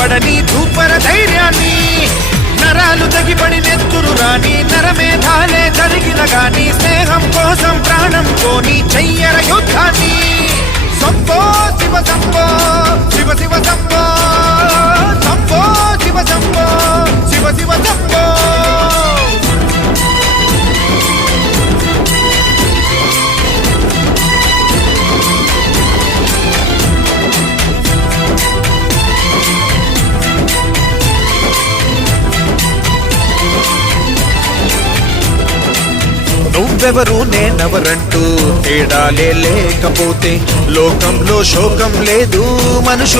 పడని ధూపర ధైర్యాన్ని, నరాలు తగిపడి నెత్తురు రాని నరమేధాలే జరిగిన గాని స్నేహం కోసం ప్రాణం కోని చెయ్యర యుద్ధాన్ని. శంభో శివ శంభో శివ శివ శంభో, శంభో శివ శంభో శివ శివ శంభో. నువ్వెవరు నేనెవరంటూ తేడాలే లేకపోతే లోకంలో శోకం లేదు మనుషు